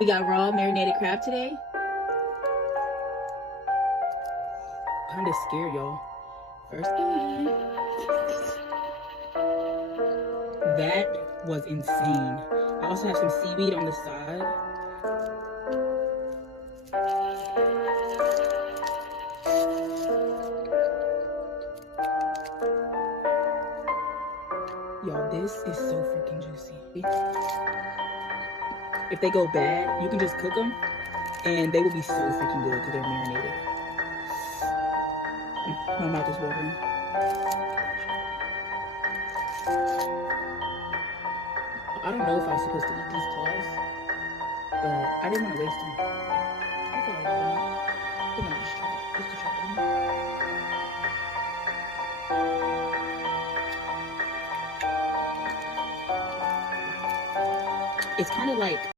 We got raw marinated crab today. Kinda scared, y'all. First thing. That was insane. I also have some seaweed on the side. Y'all, this is so freaking juicy. If they go bad, you can just cook them and they will be so freaking good because they're marinated. My mouth is watering. I don't know if I was supposed to eat these claws, but I didn't want to waste them. Okay, I think I'm just try it. Just to try it. It's kind of like